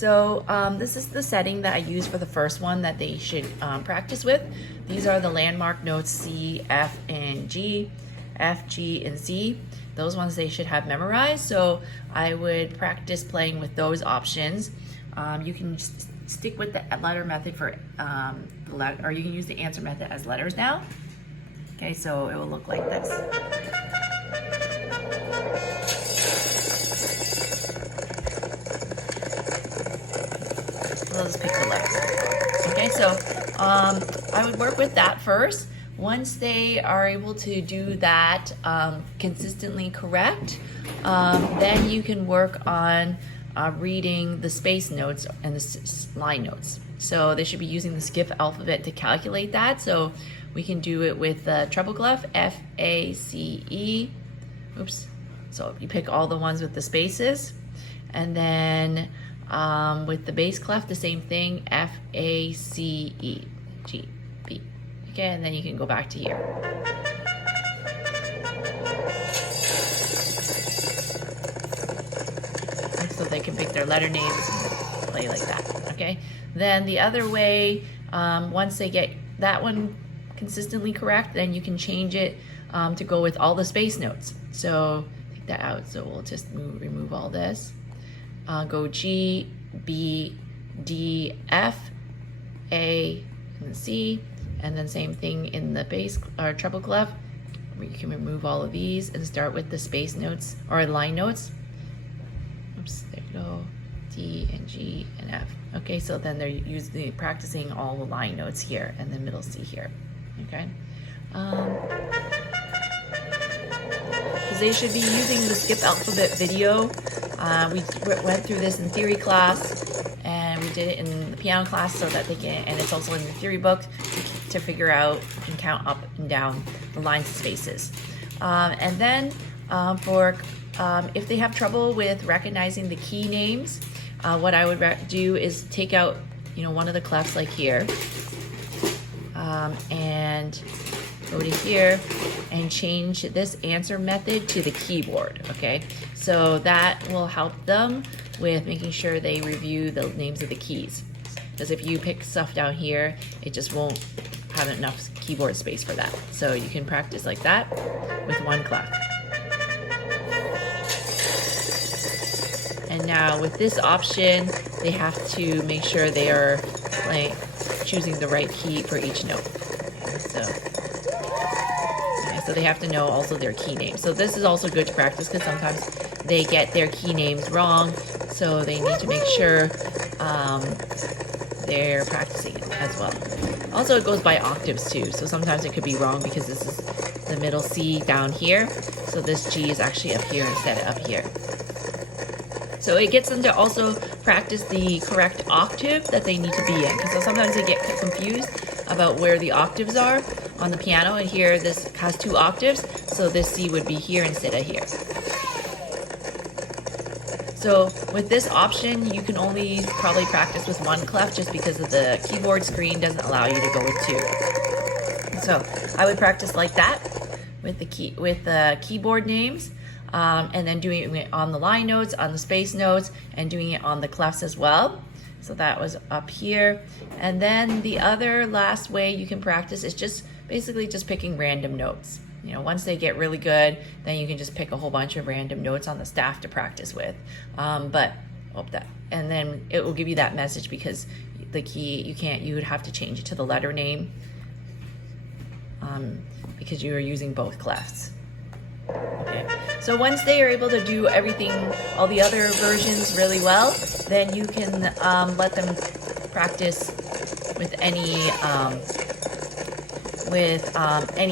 So this is the setting that I used for the first one that they should practice with. These are the landmark notes C, F, and G, F, G, and Z. Those ones they should have memorized. So I would practice playing with those options. You can stick with the letter method for the letter, or you can use the answer method as letters now. Okay, so it will look like this. I'll just pick the letters. Okay, so I would work with that first. Once they are able to do that consistently correct, then you can work on reading the space notes and the line notes. So they should be using the skip alphabet to calculate that. So we can do it with the treble clef, F-A-C-E. Oops. So you pick all the ones with the spaces. And then with the bass clef, the same thing, F-A-C-E, G, B. Okay, and then you can go back to here. So they can pick their letter names and play like that, okay? Then the other way, once they get that one consistently correct, then you can change it to go with all the space notes. So take that out, so we'll just remove all this. Go G, B, D, F, A, and C, and then same thing in the bass or treble clef. You can remove all of these and start with the space notes or line notes. Oops, there you go. D and G and F. Okay, so then they're practicing all the line notes here and then middle C here. Okay. Because they should be using the skip alphabet video. We went through this in theory class, and we did it in the piano class so that they can, and it's also in the theory book to figure out and count up and down the lines and spaces. And then if they have trouble with recognizing the key names, what I would do is take out, one of the clefs like here, and go to here and change this answer method to the keyboard, okay? So that will help them with making sure they review the names of the keys. Because if you pick stuff down here, it just won't have enough keyboard space for that. So you can practice like that with one clef. And now with this option, they have to make sure they are choosing the right key for each note. So they have to know also their key names. So this is also good to practice because sometimes they get their key names wrong. So they need to make sure they're practicing it as well. Also, it goes by octaves too. So sometimes it could be wrong because this is the middle C down here. So this G is actually up here instead of up here. So it gets them to also practice the correct octave that they need to be in. Because sometimes they get confused about where the octaves are on the piano, and here this has 2 octaves, so this C would be here instead of here. So with this option, you can only probably practice with 1 clef just because of the keyboard screen doesn't allow you to go with 2. So I would practice like that with the keyboard names, and then doing it on the line notes, on the space notes, and doing it on the clefs as well. So that was up here. And then the other last way you can practice is just basically just picking random notes. Once they get really good, then you can just pick a whole bunch of random notes on the staff to practice with. And then it will give you that message because the key, you would have to change it to the letter name because you are using both clefs. Okay. So once they are able to do everything, all the other versions really well, then you can let them practice with any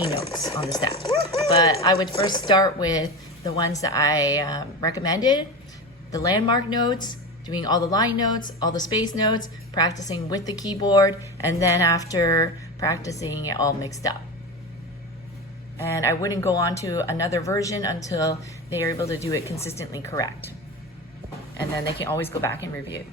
notes on the staff. But I would first start with the ones that I recommended, the landmark notes, doing all the line notes, all the space notes, practicing with the keyboard, and then after practicing it all mixed up. And I wouldn't go on to another version until they are able to do it consistently correct. And then they can always go back and review.